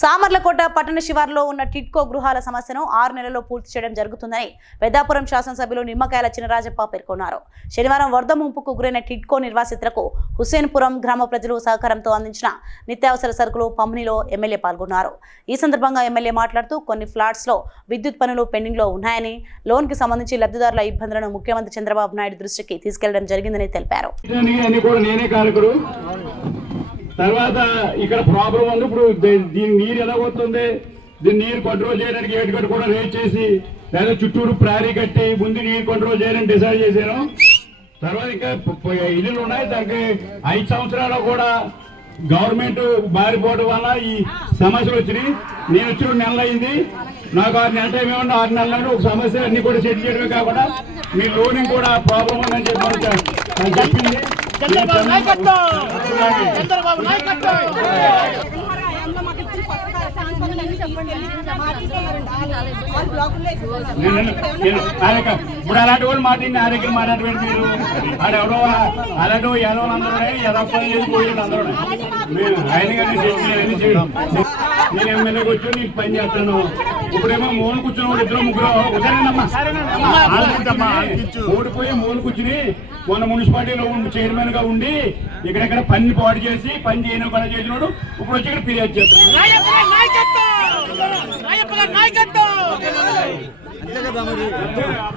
సామర్లకోట పట్టణ శివార్లో ఉన్న టిట్కో గృహాల సమస్యను ఆరు నెలల్లో పూర్తి చేయడం జరుగుతుందని పెద్దాపురం శాసనసభ్యులు నిమ్మకాయల చినరాజప్ప పేర్కొన్నారు శనివారం వరద ముంపుకు గురైన టిట్కో నిర్వాసితులకు హుస్సేన్పురం గ్రామ ప్రజలు సహకారంతో అందించిన నిత్యావసర సరుకులు పంపిణీలో ఎమ్మెల్యే పాల్గొన్నారు ఈ సందర్భంగా ఎమ్మెల్యే మాట్లాడుతూ కొన్ని ఫ్లాట్స్లో విద్యుత్ పనులు పెండింగ్లో ఉన్నాయని లోన్కి సంబంధించి లబ్ధిదారుల ఇబ్బందులను ముఖ్యమంత్రి చంద్రబాబు నాయుడు దృష్టికి తీసుకెళ్లడం జరిగిందని తెలిపారు తర్వాత ఇక్కడ ప్రాబ్లం ఉంది ఇప్పుడు దీని నీరు ఎలా వస్తుంది దీన్ని నీరు కంట్రోల్ చేయడానికి ఏటు కూడా రేట్ చేసి లేదా చుట్టూరు ప్రారీ కట్టి ముందు నీరు కంట్రోల్ చేయాలని డిసైడ్ చేశాను తర్వాత ఇంకా ఇల్లులు ఉన్నాయి దానికి ఐదు సంవత్సరాలు కూడా గవర్నమెంట్ బారిపోవడం వల్ల ఈ సమస్యలు వచ్చినాయి నేను వచ్చి రెండు నెలలు అయింది నాకు ఆరు నెలల టైం ఏమన్నా ఆరు నెలలు ఒక సమస్య అన్ని కూడా సెటిల్ చేయడమే కాకుండా మీ లోనింగ్ కూడా ప్రాబ్లం ఉందని చెప్పి చెప్పింది చంద్రబాబు నాయకత్వం చంద్రబాబు నాయకత్వం ఇప్పుడు అలాంటి వాళ్ళు మాట్లాడి నా దగ్గర మాట్లాడబెట్టి మీరు ఆడెవరో అలాంటి ఎలవలు అందరూ ఎదపల్లి పోయి అందరూ మీరు ఆయన గారిని చేయడం నేను ఎమ్మెల్యే కూర్చొని నేను పని చేస్తాను ఇప్పుడేమో మోన్ కూర్చున్నాడు ఇద్దరు ముగ్గురు ఒకటేనమ్మా ఓడిపోయి మోన్ కూర్చుని మొన్న మున్సిపాలిటీలో చైర్మన్ గా ఉండి ఇక్కడెక్కడ పని పాడు చేసి పని చేయను పని చేసినాడు ఇప్పుడు వచ్చి ఇక్కడ ఫిర్యాదు చేస్తాను